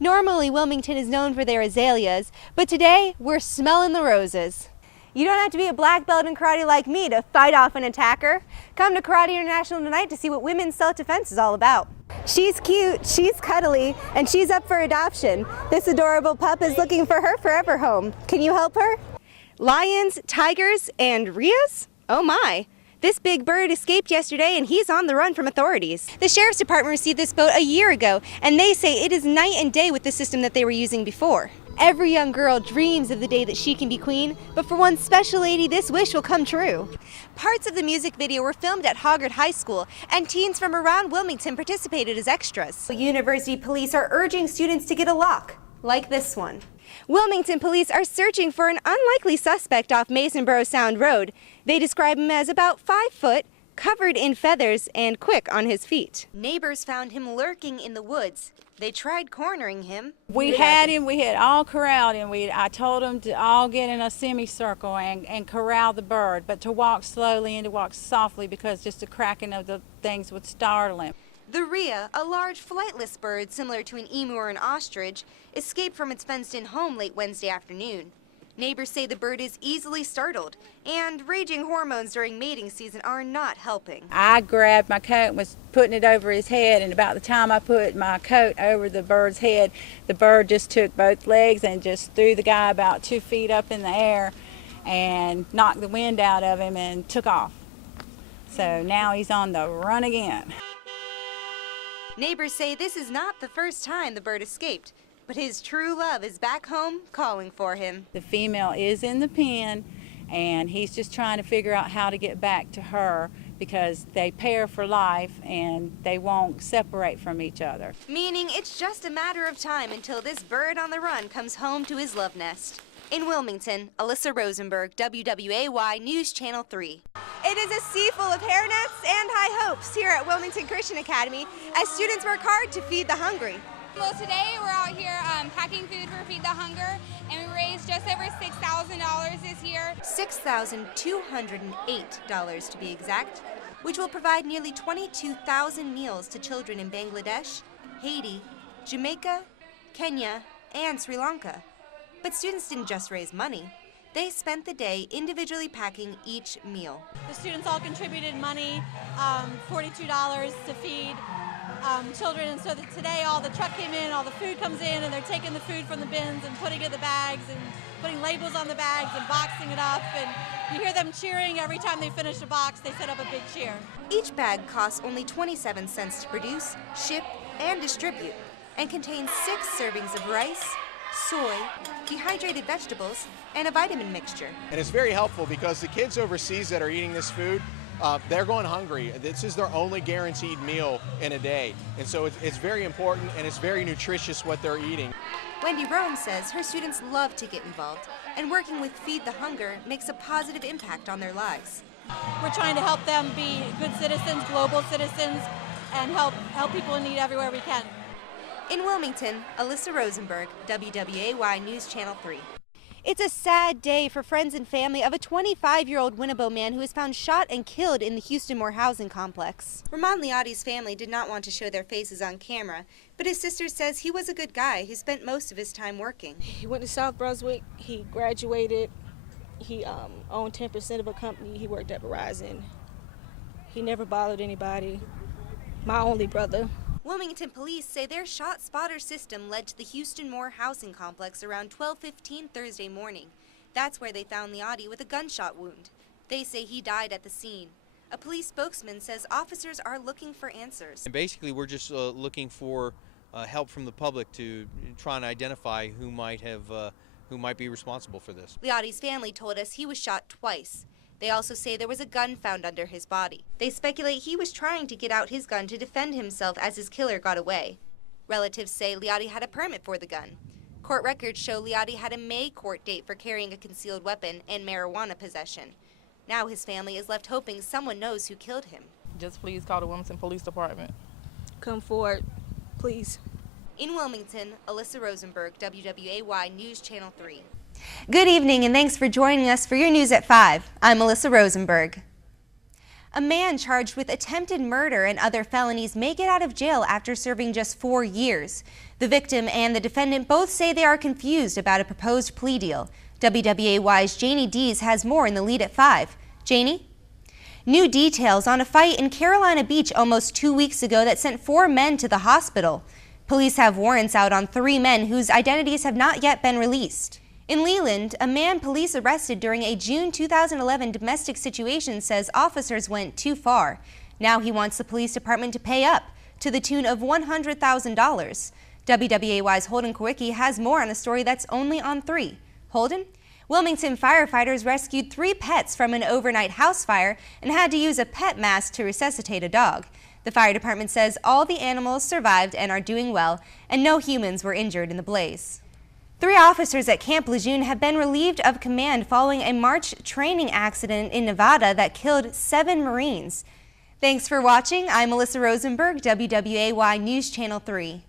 Normally, Wilmington is known for their azaleas, but today we're smelling the roses. You don't have to be a black belt in karate like me to fight off an attacker. Come to Karate International tonight to see what women's self-defense is all about. She's cute, she's cuddly, and she's up for adoption. This adorable pup is looking for her forever home. Can you help her? Lions, tigers, and rheas? Oh my! This big bird escaped yesterday and he's on the run from authorities. The Sheriff's Department received this boat a year ago, and they say it is night and day with the system that they were using before. Every young girl dreams of the day that she can be queen, but for one special lady, this wish will come true. Parts of the music video were filmed at Hoggard High School, and teens from around Wilmington participated as extras. University police are urging students to get a lock, like this one. Wilmington police are searching for an unlikely suspect off Masonboro Sound Road. They describe him as about 5 foot, covered in feathers, and quick on his feet. Neighbors found him lurking in the woods. They tried cornering him. We had him, we had all corralled him. I told them to all get in a semicircle and corral the bird, but to walk slowly and to walk softly because just the cracking of the things would startle him. The rhea, a large flightless bird similar to an emu or an ostrich, escaped from its fenced-in home late Wednesday afternoon. Neighbors say the bird is easily startled, and raging hormones during mating season are not helping. I grabbed my coat and was putting it over his head, and about the time I put my coat over the bird's head, the bird just took both legs and just threw the guy about 2 feet up in the air and knocked the wind out of him and took off. So now he's on the run again. Neighbors say this is not the first time the bird escaped, but his true love is back home calling for him. The female is in the pen, and he's just trying to figure out how to get back to her because they pair for life and they won't separate from each other. Meaning it's just a matter of time until this bird on the run comes home to his love nest. In Wilmington, Alyssa Rosenberg, WWAY News Channel 3. It is a sea full of hairnets and high hopes here at Wilmington Christian Academy as students work hard to feed the hungry. Well, today we're out here packing food for Feed the Hunger, and we raised just over $6,000 this year. $6,208 to be exact, which will provide nearly 22,000 meals to children in Bangladesh, Haiti, Jamaica, Kenya, and Sri Lanka. But students didn't just raise money. They spent the day individually packing each meal. The students all contributed money, $42 to feed children, and so that today all the truck came in, all the food comes in, and they're taking the food from the bins and putting it in the bags and putting labels on the bags and boxing it up, and you hear them cheering every time they finish a box. They set up a big cheer. Each bag costs only 27 cents to produce, ship, and distribute, and contains 6 servings of rice, soy, dehydrated vegetables, and a vitamin mixture. And it's very helpful because the kids overseas that are eating this food, they're going hungry. This is their only guaranteed meal in a day. And so it's very important and it's very nutritious what they're eating. Wendy Rome says her students love to get involved, and working with Feed the Hunger makes a positive impact on their lives. We're trying to help them be good citizens, global citizens, and help people in need everywhere we can. In Wilmington, Alyssa Rosenberg, WWAY News Channel 3. It's a sad day for friends and family of a 25-year-old Winnebago man who was found shot and killed in the Houston Moore housing complex. Ramon Liotti's family did not want to show their faces on camera, but his sister says he was a good guy who spent most of his time working. He went to South Brunswick, he graduated, he owned 10% of a company, he worked at Verizon. He never bothered anybody, my only brother. Wilmington police say their shot spotter system led to the Houston Moore housing complex around 12:15 Thursday morning. That's where they found Liotti with a gunshot wound. They say he died at the scene. A police spokesman says officers are looking for answers. And basically, we're just looking for help from the public to try and identify who might be responsible for this. Liotti's family told us he was shot twice. They also say there was a gun found under his body. They speculate he was trying to get out his gun to defend himself as his killer got away. Relatives say Liotti had a permit for the gun. Court records show Liotti had a May court date for carrying a concealed weapon and marijuana possession. Now his family is left hoping someone knows who killed him. Just please call the Wilmington Police Department. Come forward, please. In Wilmington, Alyssa Rosenberg, WWAY News Channel 3. Good evening and thanks for joining us for your news at 5. I'm Alyssa Rosenberg. A man charged with attempted murder and other felonies may get out of jail after serving just 4 years. The victim and the defendant both say they are confused about a proposed plea deal. WWAY's Janie Dees has more in the lead at 5. Janie? New details on a fight in Carolina Beach almost 2 weeks ago that sent 4 men to the hospital. Police have warrants out on 3 men whose identities have not yet been released. In Leland, a man police arrested during a June 2011 domestic situation says officers went too far. Now he wants the police department to pay up to the tune of $100,000. WWAY's Holden Kowicki has more on a story that's only on 3. Holden? Wilmington firefighters rescued 3 pets from an overnight house fire and had to use a pet mask to resuscitate a dog. The fire department says all the animals survived and are doing well, and no humans were injured in the blaze. 3 officers at Camp Lejeune have been relieved of command following a March training accident in Nevada that killed 7 Marines. Thanks for watching. I'm Alyssa Rosenberg, WWAY News Channel 3.